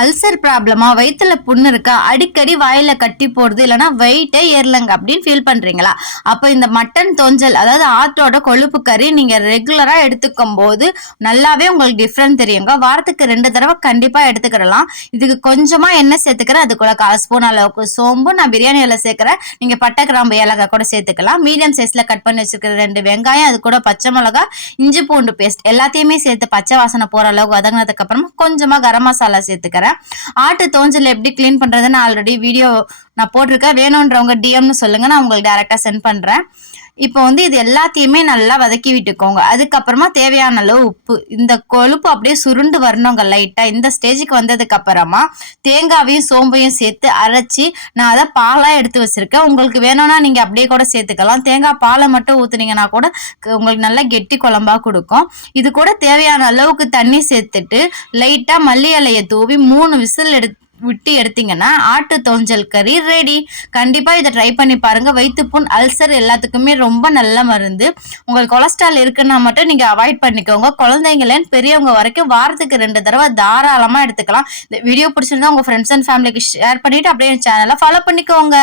Ulcer ப்ராப்ளமா, வயித்துல புண்ணு இருக்கா, அடிக்கடி வாயில கட்டி போடுது, இல்லைன்னா வெயிட்டே ஏறலங்க அப்படின்னு ஃபீல் பண்றீங்களா? அப்போ இந்த மட்டன் தோஞ்சல், அதாவது ஆட்டோட கொழுப்பு கறி நீங்க ரெகுலரா எடுத்துக்கும் போது நல்லாவே உங்களுக்கு டிஃப்ரெண்ட் தெரியுங்க. வாரத்துக்கு 2 தடவை கண்டிப்பா எடுத்துக்கிடலாம். இதுக்கு கொஞ்சமா எண்ணெய் சேர்த்துக்கிறேன். அது கூட 1/4 ஸ்பூன் அளவுக்கு சோம்பு, நான் பிரியாணி இலை சேர்க்கிறேன். நீங்க பட்டை, கிராம்பு, ஏலக்காய் கூட சேர்த்துக்கலாம். மீடியம் சைஸ்ல கட் பண்ணி வச்சிருக்கிற 2 வெங்காயம், அது கூட பச்சை மிளகாய், இஞ்சி பூண்டு பேஸ்ட் எல்லாத்தையுமே சேர்த்து பச்சை வாசனை போற அளவுக்கு வதங்கினதுக்கு அப்புறமா கொஞ்சமா கரம் மசாலா சேர்த்துக்கிறேன். ஆட்டு தோஞ்சல் எப்படி கிளீன் பண்றதுன்னு ஆல்ரெடி வீடியோ நான் போட்டிருக்கேன். வேணும்ன்றவங்க டிஎம்னு சொல்லுங்க, நான் உங்களுக்கு டைரக்டா சென்ட் பண்றேன். இப்போ இது எல்லாத்தையுமே நல்லா வதக்கி விட்டுக்கோங்க. அதுக்கப்புறமா தேவையான அளவு உப்பு. இந்த கொழுப்பு அப்படியே சுருண்டு வரணுங்க லைட்டா. இந்த ஸ்டேஜுக்கு வந்ததுக்கு அப்புறமா தேங்காவையும் சோம்பையும் சேர்த்து அரைச்சி நான் அதை பாலா எடுத்து வச்சிருக்கேன். உங்களுக்கு வேணும்னா நீங்க அப்படியே கூட சேர்த்துக்கலாம். தேங்காய் பாலை மட்டும் ஊத்துனீங்கன்னா கூட உங்களுக்கு நல்லா கெட்டி குழம்பா கொடுக்கும். இது கூட தேவையான அளவுக்கு தண்ணி சேர்த்துட்டு லைட்டா மல்லி இலையை தூவி 3 விசில் விட்டு எடுத்தீங்கன்னா ஆட்டு தோஞ்சல் கறி ரெடி. கண்டிப்பா இதை ட்ரை பண்ணி பாருங்க. வயிற்றுப்புண், அல்சர் எல்லாத்துக்குமே ரொம்ப நல்ல மருந்து. உங்களுக்கு கொலஸ்ட்ரால் இருக்குன்னா மட்டும் நீங்க அவாய்ட் பண்ணிக்கோங்க. குழந்தைங்களேன்னு பெரியவங்க வரைக்கும் வாரத்துக்கு 2 தடவை தாராளமா எடுத்துக்கலாம். இந்த வீடியோ பிடிச்சிருந்தா உங்க ஃப்ரெண்ட்ஸ் அண்ட் ஃபேமிலிக்கு ஷேர் பண்ணிட்டு அப்படியே சேனலை ஃபாலோ பண்ணிக்கோங்க.